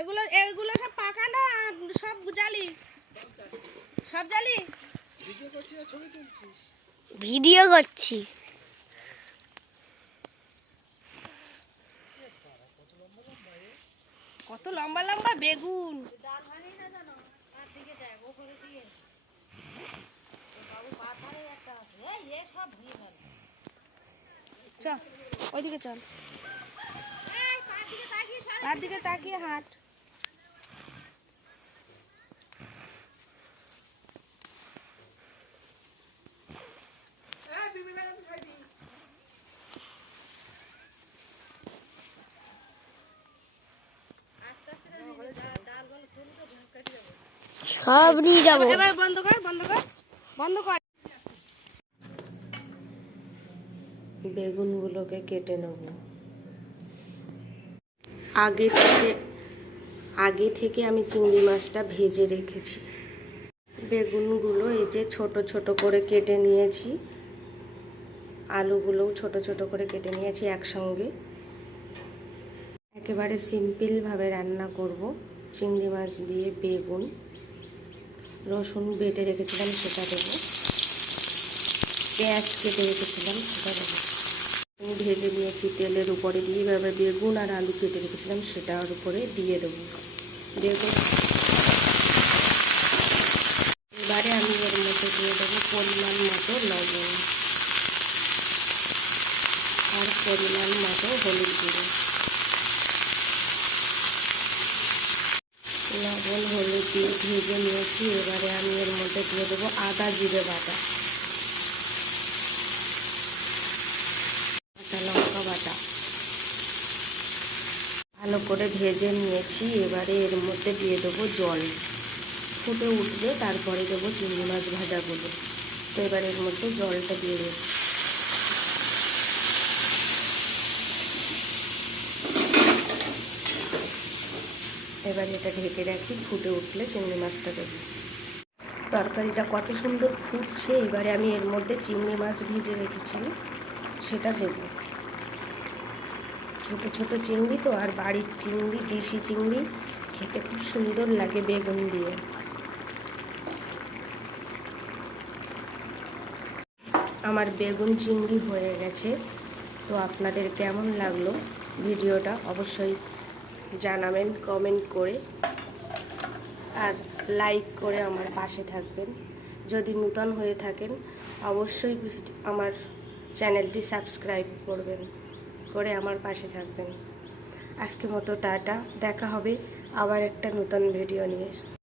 এগুলো এগুলো সব পাকা না, সব জালি, সব জালি। ভিডিও করছিস না ছবি তুলছিস? ভিডিও করছি। কত লম্বা লম্বা বেগুন। চল ওইদিকে চল, তার দিকে তাকিয়ে হাঁট। সব নিয়ে যাবো। এবার বন্ধ কর, বন্ধ কর, বন্ধ কর। বেগুনগুলোকে কেটে নেব। আগে থেকে আমি চিংড়ি মাছটা ভেজে রেখেছি। বেগুনগুলো এই যে ছোট ছোট করে কেটে নিয়েছি, আলুগুলোও ছোট ছোট করে কেটে নিয়েছি একসঙ্গে। একেবারে সিম্পলভাবে রান্না করব। চিংড়ি মাছ দিয়ে বেগুন, রসুন বেটে রেখেছিলাম সেটা দেবো, পেঁয়াজ কেটে রেখেছিলাম সেটা দেবো। আমি ভেজে নিয়েছি তেলের উপরে দিয়ে, এভাবে বেগুন আর আলু কেটে রেখেছিলাম সেটার উপরে দিয়ে দেবো বেগুন। এবারে আমি এর মধ্যে দিয়ে দেবো পরিমাণ মতো লবণ আর পরিমাণ মতো হলুদ গুঁড়ো। লবণ হলুদ দিয়ে ভেজে নিয়েছি। এবারে আমি এর মধ্যে দিয়ে দেবো আদা জিরে বাটা, কাঁচা লঙ্কা বাটা, ভালো করে ভেজে নিয়েছি। এবারে এর মধ্যে দিয়ে দেবো জল, ফুটে উঠবে তারপরে দেবো চিংড়ি মাছ ভাজাগুলো। তো এবার এর মধ্যে জলটা দিয়ে দেবো। এবার এটা ঢেকে রাখি, ফুটে উঠলে চিংড়ি মাছটা দেবো। তরকারিটা কত সুন্দর ফুটছে। এবারে আমি এর মধ্যে চিংড়ি মাছ ভেজে রেখেছি সেটা দেবো। ছোট ছোট চিংড়ি তো, আর বাড়ির চিংড়ি, দেশি চিংড়ি খেতে খুব সুন্দর লাগে বেগুন দিয়ে। আমার বেগুন চিংড়ি হয়ে গেছে। তো আপনাদের কেমন লাগলো ভিডিওটা অবশ্যই জানাবেন কমেন্ট করে, আর লাইক করে আমার পাশে থাকবেন। যদি নূতন হয়ে থাকেন অবশ্যই আমার চ্যানেলটি সাবস্ক্রাইব করবেন, করে আমার পাশে থাকবেন। আজকের মতো টাটা, দেখা হবে আবার একটা নতুন ভিডিও নিয়ে।